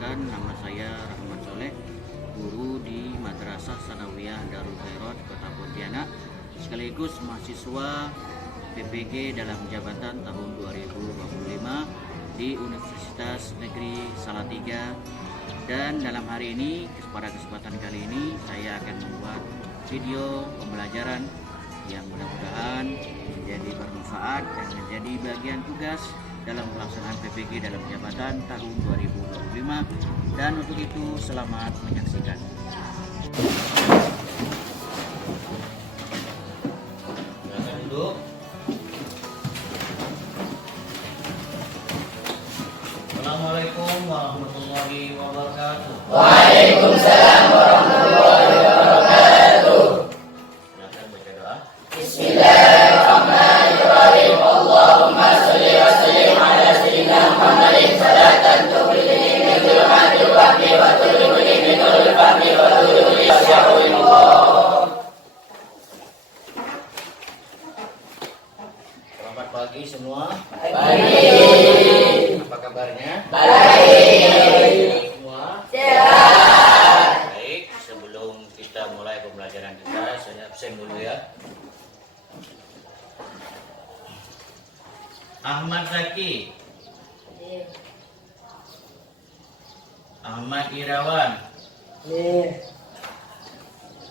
Perkenalkan, nama saya Rahmat Soleh, guru di Madrasah Sanawiyah Darul Khairat Kota Pontianak, sekaligus mahasiswa PPG dalam jabatan tahun 2025 di Universitas Negeri Salatiga. Dan dalam hari ini, pada kesempatan kali ini, saya akan membuat video pembelajaran yang mudah-mudahan menjadi bermanfaat dan menjadi bagian tugas dalam pelaksanaan PPG dalam jabatan tahun 2025. Dan untuk itu selamat menyaksikan. Silakan duduk. Assalamualaikum warahmatullahi wabarakatuh. Waalaikumsalam warahmatullahi wabarakatuh. Silakan baca doa. Bismillahirrahmanirrahim. Allahumma sholli wa sallim ala sayyidina Muhammadin salatan tughrini min dhulmatil wahmi wa tughrini min nuril fahmi wa tughrini syahwil Allah. Selamat pagi semua. Baik. Apa kabarnya? Baik. Semua Sehat. baik. Sebelum kita mulai pembelajaran kita, saya absen dulu ya. Ahmad Zaki, Ahmad Irawan,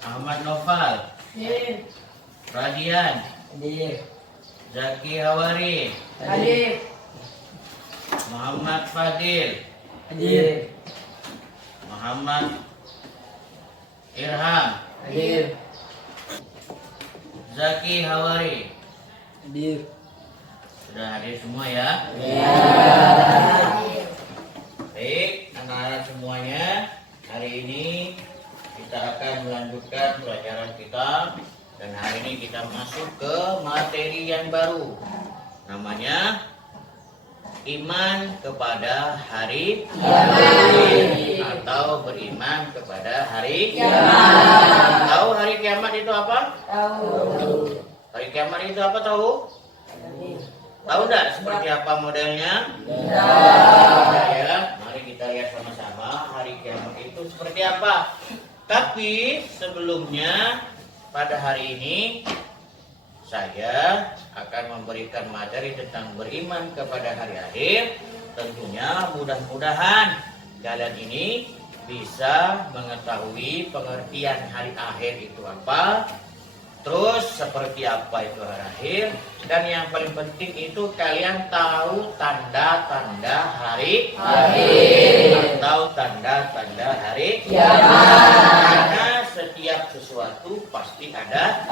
Ahmad Noval, Radian, Zaki Hawari, Muhammad Fadil, Muhammad Irham, Zaki Hawari. Sudah hadir semua ya? Baik, anak-anak semuanya, hari ini kita akan melanjutkan pelajaran kita. Dan hari ini kita masuk ke materi yang baru, namanya iman kepada hari kiamat atau beriman kepada hari kiamat. Tahu hari kiamat itu apa? Tahu. Hari kiamat itu apa tahu? Tahu enggak seperti apa modelnya? Ya, mari kita lihat sama-sama hari kiamat itu seperti apa. Tapi sebelumnya pada hari ini saya akan memberikan materi tentang beriman kepada hari akhir. Tentunya mudah-mudahan kalian ini bisa mengetahui pengertian hari akhir itu apa, terus seperti apa itu hari akhir, dan yang paling penting itu kalian tahu tanda-tanda hari akhir atau tanda-tanda hari kiamat. Karena setiap sesuatu pasti ada.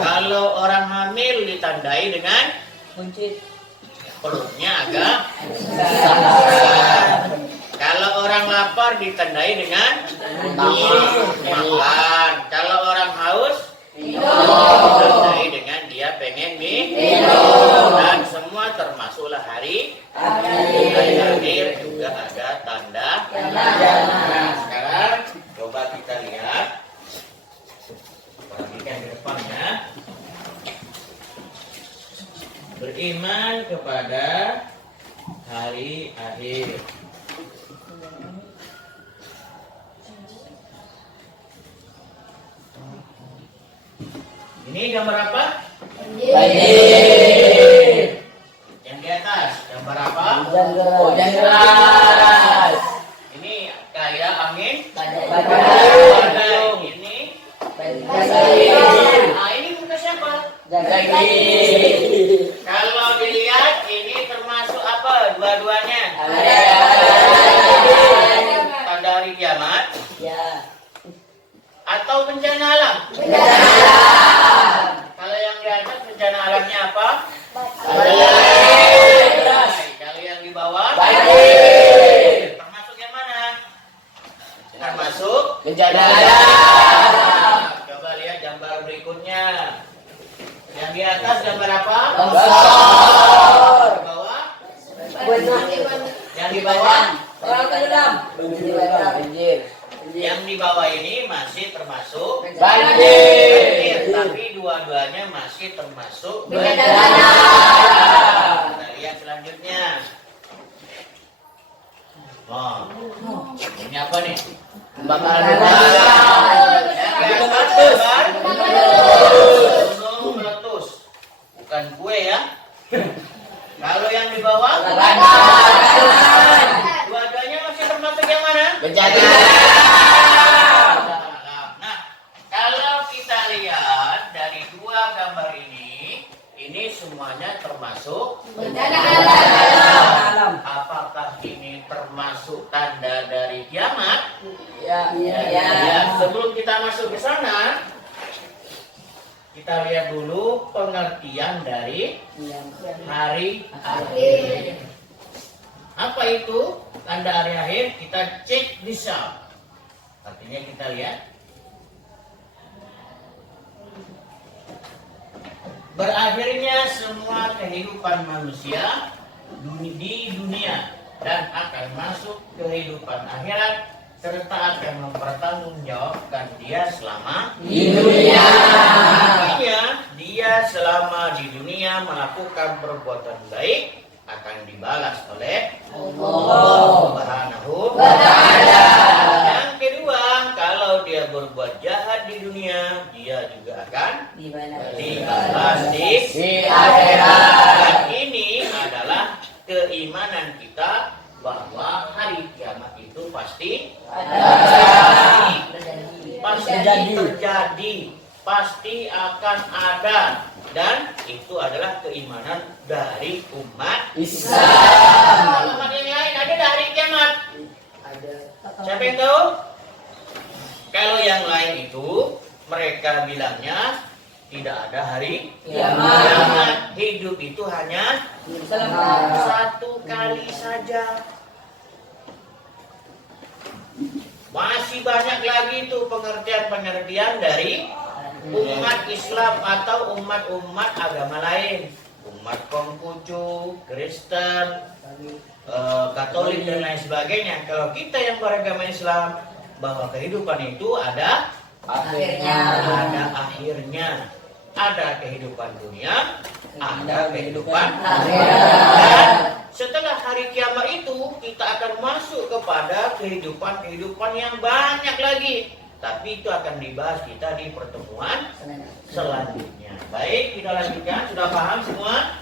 Kalau orang hamil ditandai dengan Buncit. perutnya agak besar. Kalau orang lapar ditandai dengan makan. Kalau orang haus ditandai dengan dia pengen minum. Dan semua termasuklah hari akhir juga ada tanda. Nah, sekarang coba kita lihat, perhatikan ke depannya. Beriman kepada hari akhir. Ini gambar apa? Yang di atas gambar apa? Hujan deras. Ini kayak angin. Badai. Ini. Badai. Nah, ini muka siapa? Zaki. Kalau dilihat ini termasuk apa dua-duanya? Tanda hari kiamat Ya. atau bencana alam? Kalau yang di atas bencana alamnya apa? Deras. Kalau yang di bawah? Banjir. Termasuk yang mana? Termasuk Bencana alam. Coba lihat gambar berikutnya. Yang di atas gambar apa? Longsor. Di bawah? Banjir. Yang di bawah? Orang tenggelam. Banjir. Yang di bawah ini masih termasuk Banjir. tapi dua-duanya masih termasuk Bencana. Kita lihat selanjutnya. Oh. Ini apa nih? Pembakaran meletus. Bukan kue ya. Kalau yang di bawah? Dua-duanya masih termasuk yang mana? bencana. Nah, kalau kita lihat dari dua gambar ini semuanya termasuk Bencana alam. apakah ini termasuk tanda dari kiamat? Ya. Sebelum kita masuk ke sana, kita lihat dulu pengertian dari hari akhir. Apa itu tanda hari akhir? Kita cek di Syam. Artinya kita lihat. Berakhirnya semua kehidupan manusia di dunia dan akan masuk kehidupan akhirat serta akan mempertanggungjawabkan dia selama Di dunia. Artinya dia selama di dunia melakukan perbuatan baik akan dibalas oleh Allah Subhanahu wa Ta'ala. Yang kedua, kalau dia berbuat jahat di dunia, dia juga akan dibalas di akhirat. Dan ini adalah keimanan kita bahwa hari kiamat itu pasti terjadi, pasti akan ada, dan itu adalah keimanan dari umat Islam. Kalau umat yang lain ada hari kiamat? Siapa yang tahu? Kalau yang lain itu mereka bilangnya tidak ada hari kiamat. Hidup itu hanya satu kali saja. Masih banyak lagi itu pengertian-pengertian dari umat Islam atau umat-umat agama lain. Umat Konghucu, Kristen, Katolik dan lain sebagainya. Kalau kita yang beragama Islam, bahwa kehidupan itu ada akhirnya. Ada kehidupan dunia, ada kehidupan akhirat. Setelah hari kiamat itu kita akan masuk kepada kehidupan yang banyak lagi. Tapi itu akan dibahas kita di pertemuan selanjutnya. Baik, kita lanjutkan. Sudah paham semua?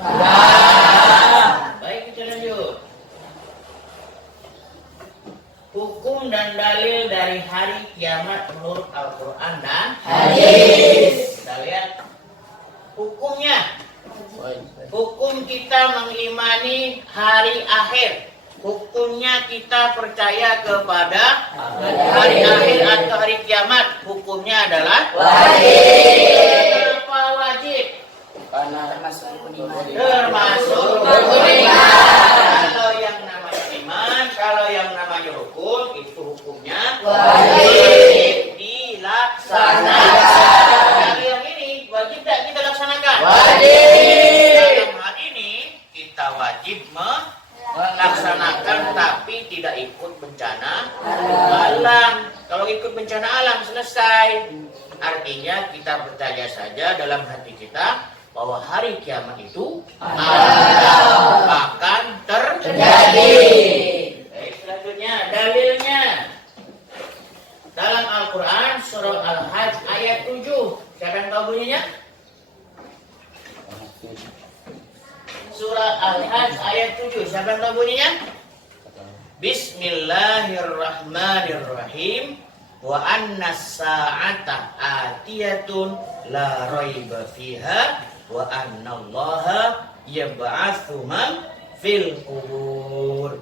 Baik, kita lanjut. Hukum dan dalil dari hari kiamat menurut Al-Quran dan hadis. Kita lihat hukumnya. Hukum kita mengimani hari akhir. Hukumnya kita percaya kepada hari akhir atau hari kiamat. Hukumnya adalah wajib. Kenapa wajib? Karena termasuk Termasuk kalau yang namanya iman, kalau yang namanya hukum, itu hukumnya wajib dilaksanakan. Kalau yang ini wajib tidak kita laksanakan? Wajib. Dalam hal ini kita wajib melaksanakan, tapi tidak ikut bencana alam. Kalau ikut bencana alam selesai. Artinya kita percaya saja dalam hati kita bahwa hari kiamat itu akan terjadi. Baik, selanjutnya dalilnya dalam Al-Quran surah Al-Hajj ayat 7. Siapa yang tahu bunyinya? Surah Al-Hajj ayat 7. Siapa yang tahu bunyinya? Bismillahirrahmanirrahim. Wa anna sa'ata atiyatun la raiba fiha wa anna allaha yab'atsu man fil qubur.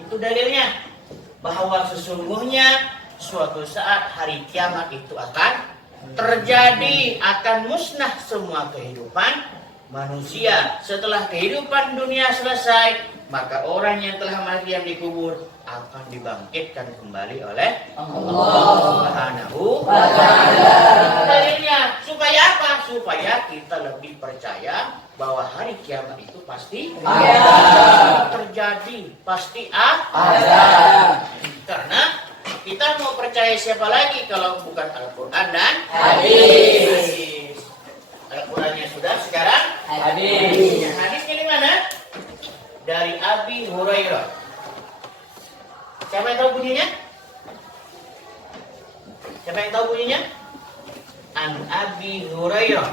Itu dalilnya bahwa sesungguhnya suatu saat hari kiamat itu akan terjadi, akan musnah semua kehidupan manusia. Setelah kehidupan dunia selesai, maka orang yang telah mati yang dikubur akan dibangkitkan kembali oleh Allah Subhanahu wa Ta'ala. Dalilnya supaya apa? Supaya kita lebih percaya bahwa hari kiamat itu pasti terjadi, pasti ada. Karena kita mau percaya siapa lagi kalau bukan Al-Quran dan hadis. Al-Qurannya sudah, sekarang hadis. Hadisnya di mana? Dari Abi Hurairah. Abi Hurairah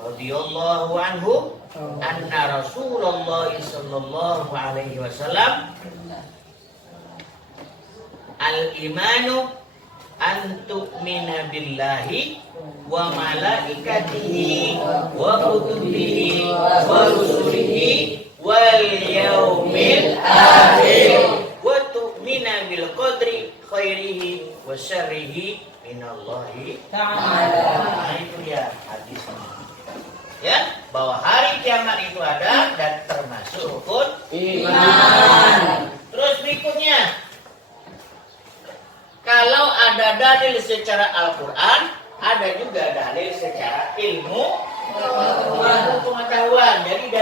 radhiyallahu anhu anna Rasulullah sallallahu alaihi wasallam al-imanu an tu'mina billahi wa malaikatihi wa kutubihi wa rusulihi wal yaumil akhir wa tu'mina bil qadri khairihi wa syarrihi minallahi ta'ala. Nah, itu dia hadisnya. Ya, bahwa hari kiamat itu ada dan termasuk rukun iman. Terus berikutnya, kalau ada dalil secara Al-Quran, ada juga dalil secara ilmu pengetahuan. Jadi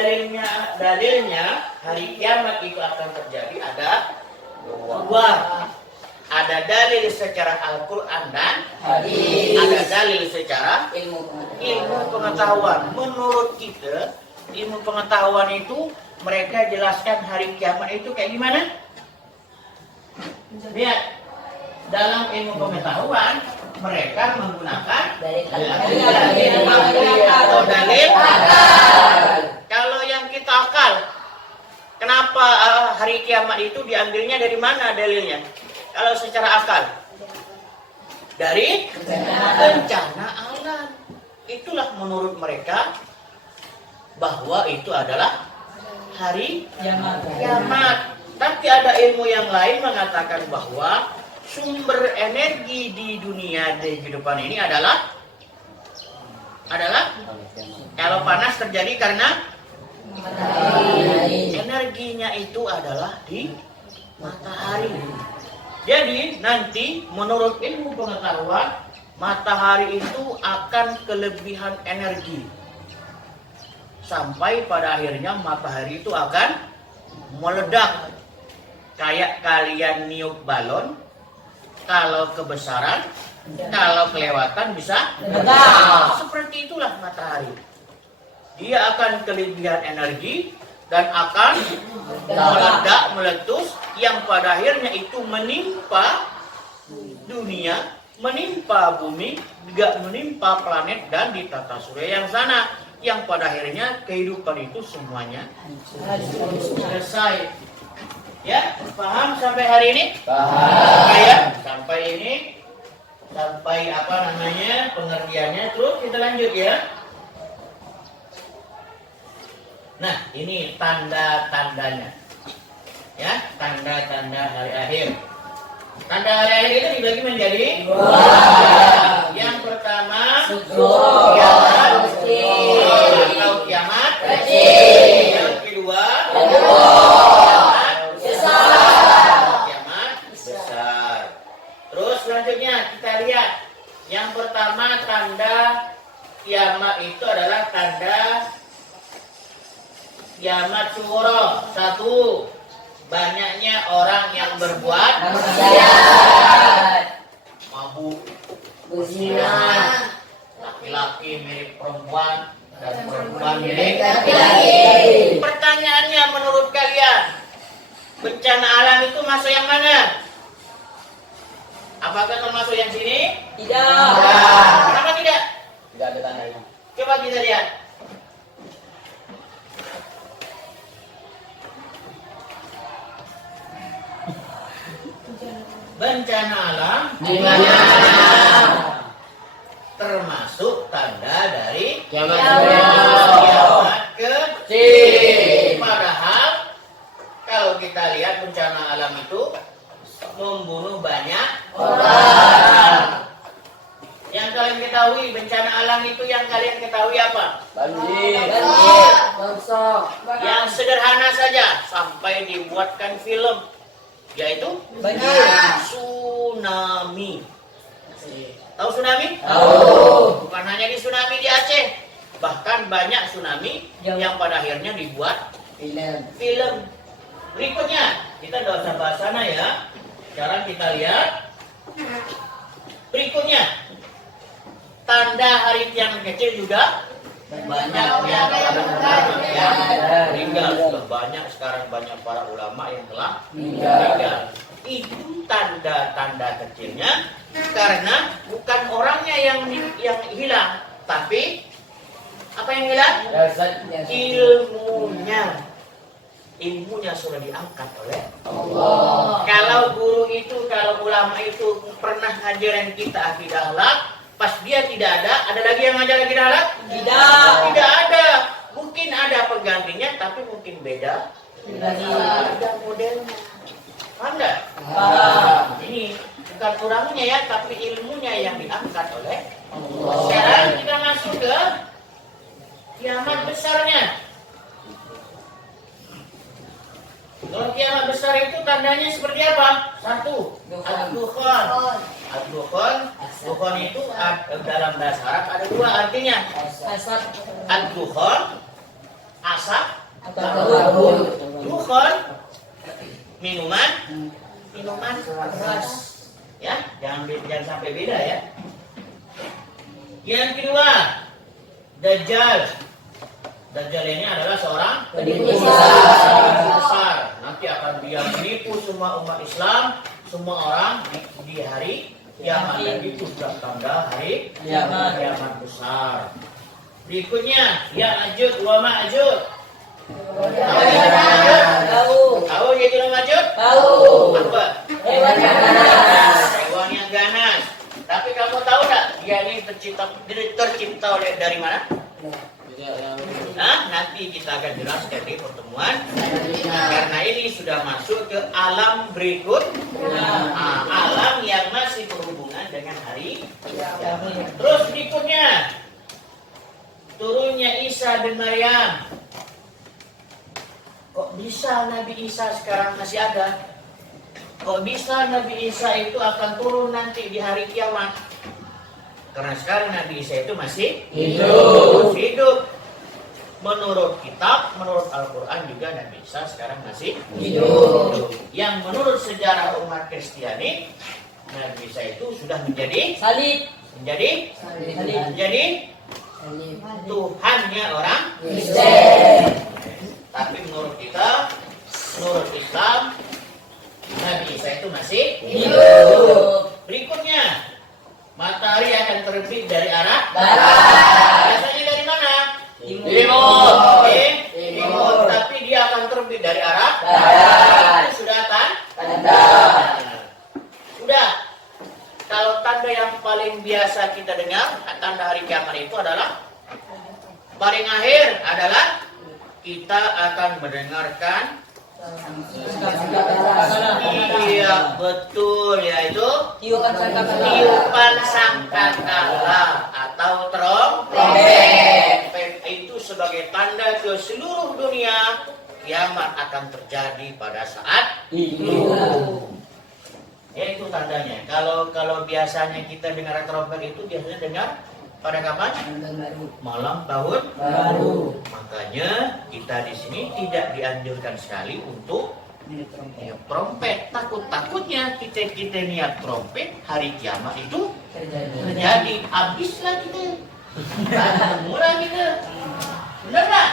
dalilnya hari kiamat itu akan terjadi ada dua. Ada dalil secara Al-Quran dan hadis. Ada dalil secara ilmu pengetahuan. Menurut kita, ilmu pengetahuan itu mereka jelaskan hari kiamat itu kayak gimana? Lihat, dalam ilmu pengetahuan mereka menggunakan dalil atau dalil akal. Kalau yang kita akal, kenapa hari kiamat itu diambilnya dari mana dalilnya? Kalau secara akal, dari bencana alam. Itulah menurut mereka bahwa itu adalah hari kiamat. Tapi ada ilmu yang lain mengatakan bahwa sumber energi di dunia di kehidupan ini adalah kalau panas terjadi karena energinya itu adalah di matahari. Jadi nanti menurut ilmu pengetahuan matahari itu akan kelebihan energi sampai pada akhirnya matahari itu akan meledak kayak kalian niup balon. Kalau kebesaran, kalau kelewatan bisa meledak. Seperti itulah matahari. Dia akan kelebihan energi dan akan meledak, meletus, yang pada akhirnya itu menimpa dunia, menimpa bumi, juga menimpa planet dan di tata surya yang sana, yang pada akhirnya kehidupan itu semuanya selesai. Ya, paham sampai hari ini? Paham. Ya, sampai ini, sampai pengertiannya. Terus kita lanjut ya. Nah, ini tanda-tandanya. Ya, tanda-tanda hari akhir. Tanda hari akhir itu dibagi menjadi dua. Yang pertama, kiamat atau kiamat kecil. Yang kedua, kiamat besar. Terus selanjutnya kita lihat. Yang pertama tanda kiamat itu adalah tanda kiamat sughra. Satu, banyaknya orang yang berbuat maksiat, mabuk, berzina, laki-laki mirip perempuan dan perempuan mirip laki-laki. Pertanyaannya, menurut kalian bencana alam itu masuk yang mana? Apakah termasuk yang sini? Tidak. Kenapa tidak? Tidak ada tandanya. Coba kita lihat. Bencana alam di mana? Termasuk tanda dari kiamat kecil. Padahal kalau kita lihat bencana alam itu membunuh banyak orang. Yang kalian ketahui bencana alam itu yang kalian ketahui apa? Banjir. Longsor. Yang sederhana saja sampai dibuatkan film, yaitu banjir. Tsunami. Tahu tsunami? Tahu. Bukan hanya di tsunami di Aceh, bahkan banyak tsunami yang pada akhirnya dibuat film. Berikutnya, kita tidak usah bahas sana ya. Sekarang kita lihat. Berikutnya, tanda hari kiamat kecil juga banyak yang meninggal. Sudah banyak sekarang, banyak para ulama yang telah meninggal. Itu tanda-tanda kecilnya, karena bukan orangnya yang hilang, Tapi apa yang hilang? Ilmunya sudah diangkat oleh Allah. Kalau guru itu, kalau ulama itu pernah ngajarin kita akidah akhlak, pas dia tidak ada lagi yang ngajar akidah akhlak? Tidak ada. Mungkin ada penggantinya, tapi mungkin beda. Ada modelnya. Paham nggak? Ini bukan kurangnya ya, tapi ilmunya yang diangkat oleh Allah. Sekarang kita masuk ke kiamat besarnya. Kalau kiamat besar itu tandanya seperti apa? Satu, ad-dukhan. Dukhan itu dalam bahasa Arab ada dua artinya. Ad-dukhan, asap, dukhan, minuman keras. Ya, jangan sampai beda ya. Yang kedua, Dajjal. Dajjal ini adalah seorang penipu besar. Nanti akan dia menipu semua umat Islam, semua orang di hari kiamat. Dan itu sudah tanda hari kiamat besar. Berikutnya, Ya'juj wa Ma'juj. Tahu Ya'juj wa Ma'juj? Tahu. Apa? Hewan yang ganas. Tapi kamu tahu nggak? Dia ini tercipta oleh dari mana? Nah, nanti kita akan jelaskan di pertemuan. Karena ini sudah masuk ke alam berikut, alam yang masih berhubungan dengan hari. Terus berikutnya, turunnya Isa bin Maryam. Kok bisa Nabi Isa sekarang masih ada? Kok bisa Nabi Isa itu akan turun nanti di hari kiamat? Karena sekarang Nabi Isa itu masih hidup. Menurut kitab, menurut Al-Quran juga Nabi Isa sekarang masih hidup. Yang menurut sejarah umat Kristiani, Nabi Isa itu sudah menjadi Tuhannya orang Kristen. Tapi menurut kita, menurut Islam, Nabi Isa itu masih hidup. Berikutnya, matahari akan terbit dari arah barat. Biasanya dari mana? Timur. Timur. Tapi dia akan terbit dari arah barat. Itu sudah tanda. Sudah. Kalau tanda yang paling biasa kita dengar, tanda hari kiamat itu adalah paling akhir adalah kita akan mendengarkan. Iya betul, yaitu tiupan sangkakala atau trompet. Itu sebagai tanda ke seluruh dunia kiamat akan terjadi pada saat itu. Ya itu tandanya. Kalau biasanya kita dengar trompet itu biasanya dengar pada kapan? Malam tahun baru. Makanya kita di sini tidak dianjurkan sekali untuk niat trompet. Takutnya kita niat trompet hari kiamat itu terjadi. Habislah kita. Murah kita. Benar tak?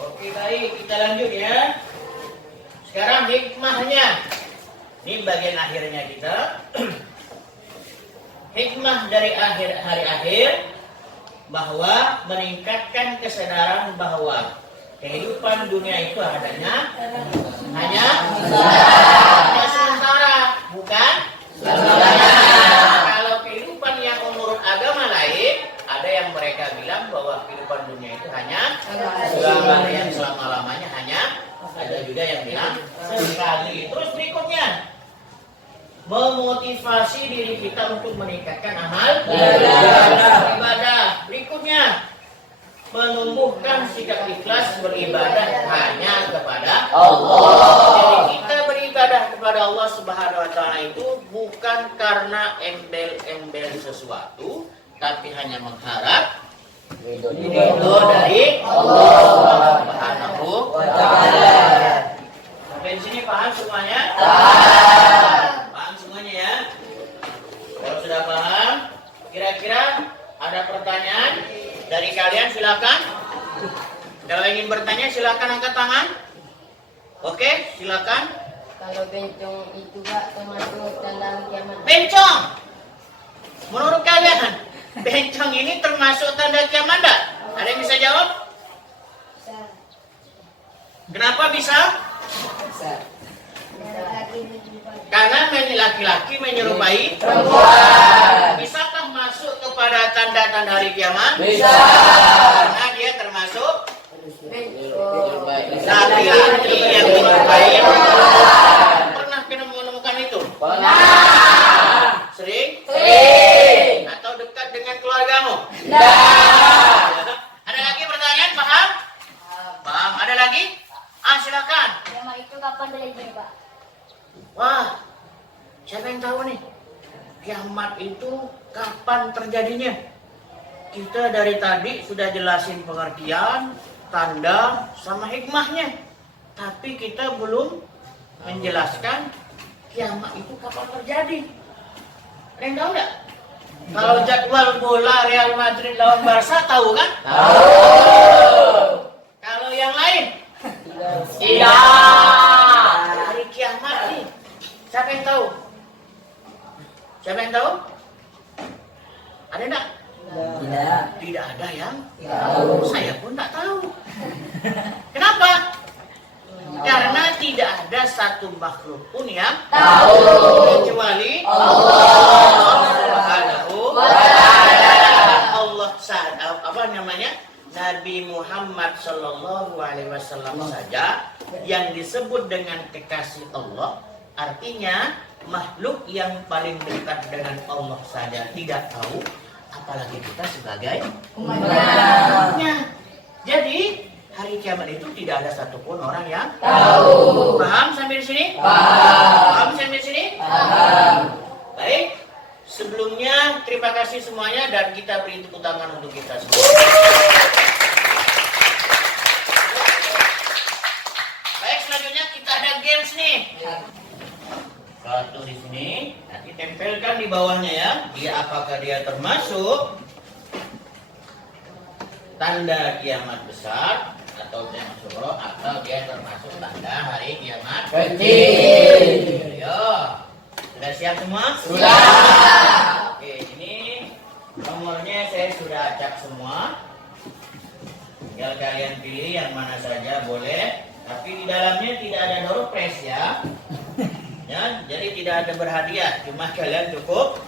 Oke baik, kita lanjut ya. Sekarang hikmahnya. Ini bagian akhirnya kita. Hikmah dari hari akhir bahwa meningkatkan kesadaran bahwa kehidupan dunia itu hanya sementara, bukan selamanya. Kalau kehidupan yang menurut agama lain, ada yang mereka bilang bahwa kehidupan dunia itu hanya selamanya, yang selama-lamanya hanya, ada juga yang bilang sekali. Terus berikutnya, memotivasi diri kita untuk meningkatkan amal ibadah. Berikutnya, menumbuhkan sikap ikhlas beribadah hanya kepada Allah. Jadi kita beribadah kepada Allah Subhanahu wa taala itu bukan karena embel-embel sesuatu, tapi hanya mengharap ridho dari Allah Subhanahu wa taala. Sampai di sini paham semuanya? Kalau sudah paham, kira-kira ada pertanyaan dari kalian, silakan. Kalau ingin bertanya silakan angkat tangan. Oke, silakan. Kalau bencong itu Pak termasuk dalam kiamat? Bencong, menurut kalian bencong ini termasuk tanda kiamat enggak? Ada yang bisa jawab? Bisa. Kenapa bisa? Bisa. Karena laki-laki menyerupai Perempuan. Bisakah masuk kepada tanda-tanda hari kiamat? Bisa. Karena dia termasuk laki-laki yang menyerupai perempuan. Pernah menemukan itu? Pernah. Sering? Sering. Atau dekat dengan keluargamu? Nah. Ada lagi pertanyaan? Paham? Paham. Ada lagi? Silakan. Kiamat itu kapan terjadi, Pak? Wah, siapa yang tahu nih? Kiamat itu kapan terjadinya? Kita dari tadi sudah jelasin pengertian, tanda, sama hikmahnya. Tapi kita belum menjelaskan kiamat itu kapan terjadi. Ada yang tahu nggak? Kalau jadwal bola Real Madrid lawan Barca tahu kan? Tahu. Kalau yang lain? Iya. Hari kiamat nih. Siapa yang tahu? Siapa yang tahu? Ada enggak? Tidak. Tidak ada yang Tahu. saya pun tak tahu. Kenapa? Karena tidak ada satu makhluk pun yang Tahu. kecuali Allah Subhanahu wa ta'ala. Allah apa namanya? Nabi Muhammad Shallallahu Alaihi Wasallam saja yang disebut dengan kekasih Allah, artinya makhluk yang paling dekat dengan Allah saja tidak tahu, apalagi kita sebagai umatnya. Jadi hari kiamat itu tidak ada satupun orang yang Tahu. paham sampai di sini? Paham. Sampai di sini? Paham. Baik. Sebelumnya terima kasih semuanya dan kita beri tepuk tangan untuk kita semua. Baik, selanjutnya kita ada games nih. Satu di sini, nanti tempelkan di bawahnya ya. Dia apakah dia termasuk tanda kiamat besar atau kiamat sughra, atau dia termasuk tanda hari kiamat Kecil. Yo, sudah siap semua? Sudah. Oke, ini nomornya saya sudah acak semua. Tinggal kalian pilih yang mana saja boleh. Tapi di dalamnya tidak ada door prize ya. Ya, jadi tidak ada berhadiah. Cuma kalian cukup.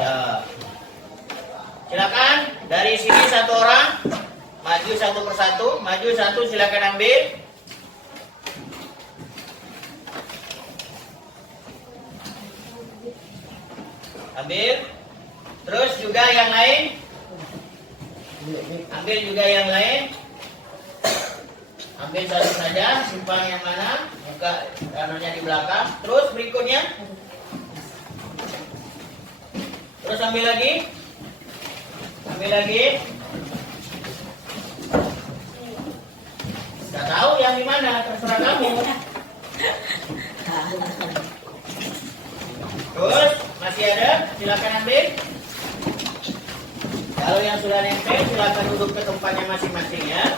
Ya. Silakan dari sini satu orang maju satu persatu. Maju satu, silakan ambil. Ambil. Terus juga yang lain. Ambil juga yang lain. Ambil satu saja, simpan yang mana? Buka kanunya di belakang. Terus berikutnya. Terus ambil lagi. Ambil lagi. Gak tahu yang di mana, terserah kamu. Terus masih ada, silakan ambil. Kalau yang sudah nempel, silakan duduk ke tempatnya masing-masing ya.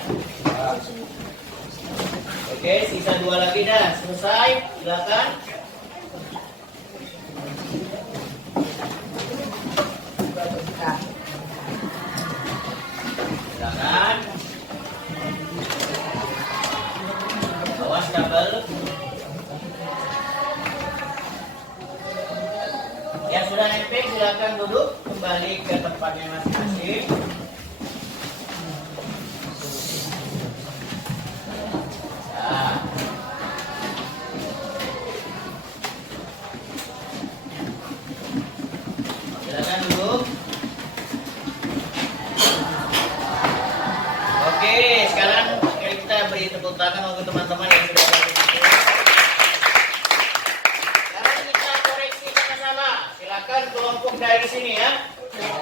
Oke, sisa dua lagi dah, selesai. Silakan. Silakan. Awas kabel. Yang sudah nempel silakan duduk kembali ke tempatnya masing-masing. Nah. Silakan duduk. Oke, sekarang kita beri tepuk tangan untuk teman-teman yang sudah ada di situ. Sekarang kita koreksi sama-sama. Silakan kelompok dari sini ya.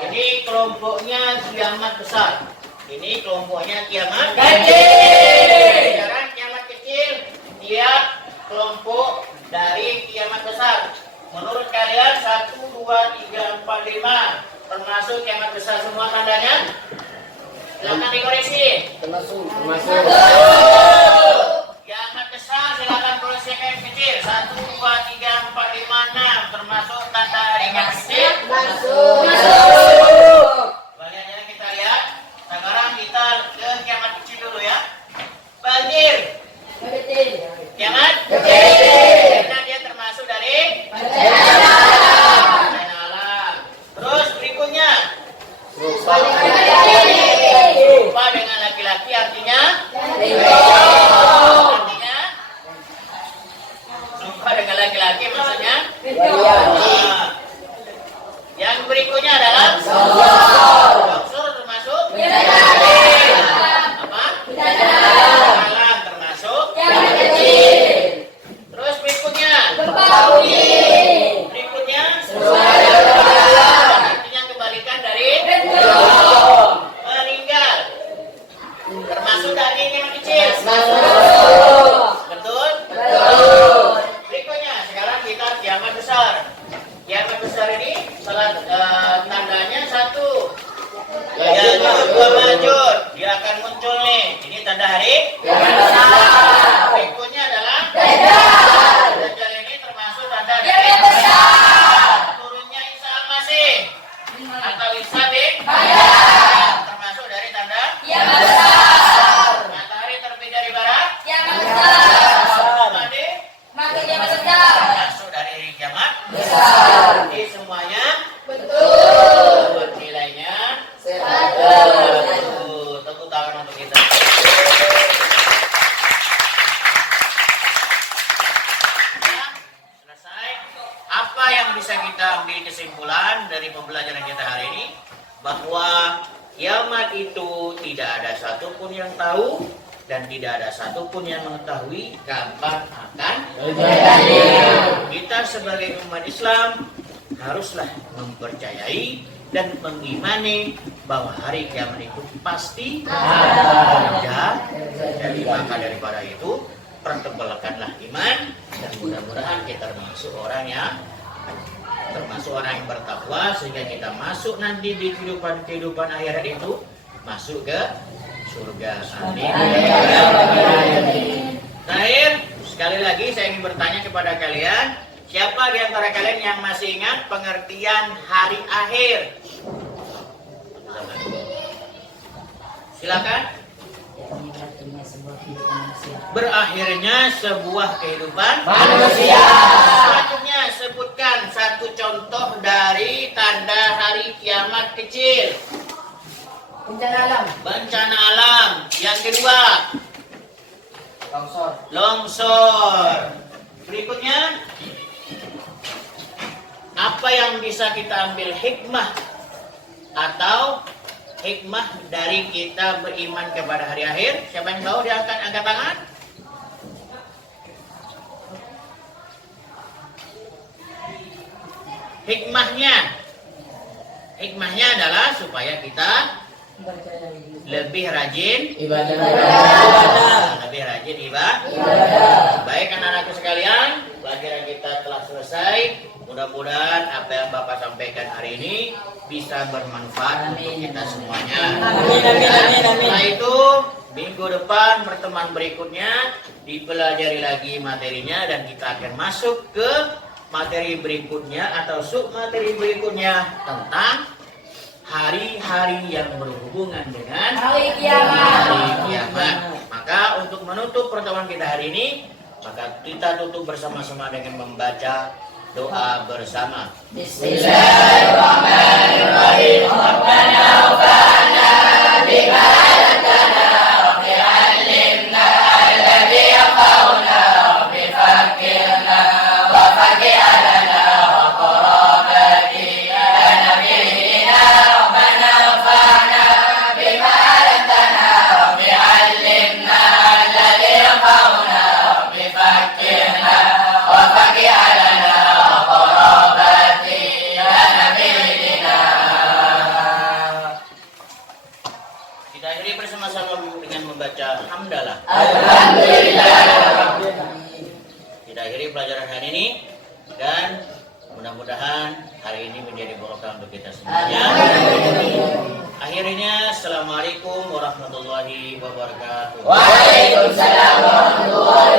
Ini kelompoknya kiamat besar. Ini kelompoknya kiamat Kecil. Sekarang kiamat kecil. Dia kelompok dari kiamat besar. Menurut kalian 1, 2, 3, 4, 5 termasuk kiamat besar semua tandanya? Silakan dikoreksi. Termasuk. Kiamat besar silakan tulis yang kecil. 1, 2, 3, 4, 5, 6. Termasuk tanda ringan kecil. Masuk. Selanjutnya kita lihat. Sekarang kita ke kiamat kecil dulu ya. Banjir. Kiamat kecil. Karena dia termasuk dari bencana alam. Terus berikutnya. Rupa dengan laki-laki artinya rupa dengan laki-laki maksudnya. Yang berikutnya adalah longsor termasuk apa? Alam termasuk. Terus berikutnya artinya kebalikan dari meninggal termasuk dari yang kecil. Betul? Berikutnya sekarang kita kiamat besar. Kiamat besar ini tandanya 1. Ya'juj wa Ma'juj. Dia akan muncul nih. Ini tanda hari kiamat besar. Berikutnya adalah Dajjal ini termasuk tanda dari turunnya Isa Al-Masih atau Isa bin Maryam termasuk dari tanda matahari terbit dari barat termasuk dari kiamat besar. Jadi semuanya buat nilainya 1. Tepuk tangan untuk kita. Selesai. Apa yang bisa kita ambil kesimpulan dari pembelajaran kita hari ini? Bahwa kiamat itu tidak ada satupun yang tahu dan tidak ada satupun yang mengetahui kapan akan terjadi. Kita sebagai umat Islam haruslah mempercayai dan mengimani bahwa hari kiamat itu pasti ada. Jadi maka daripada itu pertebalkanlah iman dan mudah-mudahan kita termasuk orang yang bertakwa sehingga kita masuk nanti di kehidupan akhirat itu masuk ke surga. Amin. Terakhir, sekali lagi saya ingin bertanya kepada kalian, siapa di antara kalian yang masih ingat pengertian hari akhir? Silakan. Berakhirnya sebuah kehidupan manusia. Selanjutnya sebutkan satu contoh dari tanda hari kiamat kecil. Bencana alam. Yang kedua, longsor. Berikutnya, apa yang bisa kita ambil hikmah atau hikmah dari kita beriman kepada hari akhir? Siapa yang tahu diangkat tangan? Hikmahnya adalah supaya kita lebih rajin ibadah. Baik anak-anakku sekalian, pelajaran kita telah selesai. Mudah-mudahan apa yang Bapak sampaikan hari ini bisa bermanfaat untuk kita semuanya. Setelah itu minggu depan pertemuan berikutnya dipelajari lagi materinya dan kita akan masuk ke materi berikutnya atau sub materi berikutnya tentang hari-hari yang berhubungan dengan hari kiamat. Maka untuk menutup pertemuan kita hari ini, maka kita tutup bersama-sama dengan membaca doa bersama. Bismillahirrahmanirrahim. Rabbana wafa'na bima 'allamtana rabbi 'allimna alladhi yanfa'una rabbi fakkirna wa fakir 'alana wa qarabati ala nabiyyina rabbana wafa'na bima 'allamtana rabbi 'allimna alladhi yanfa'una rabbi fakkirna wa fakir 'alana membaca hamdalah. Alhamdulillah. Kita akhiri pelajaran hari ini dan mudah-mudahan hari ini menjadi barokah untuk kita semuanya. Akhirnya, assalamualaikum warahmatullahi wabarakatuh. Waalaikumsalam warahmatullahi wabarakatuh.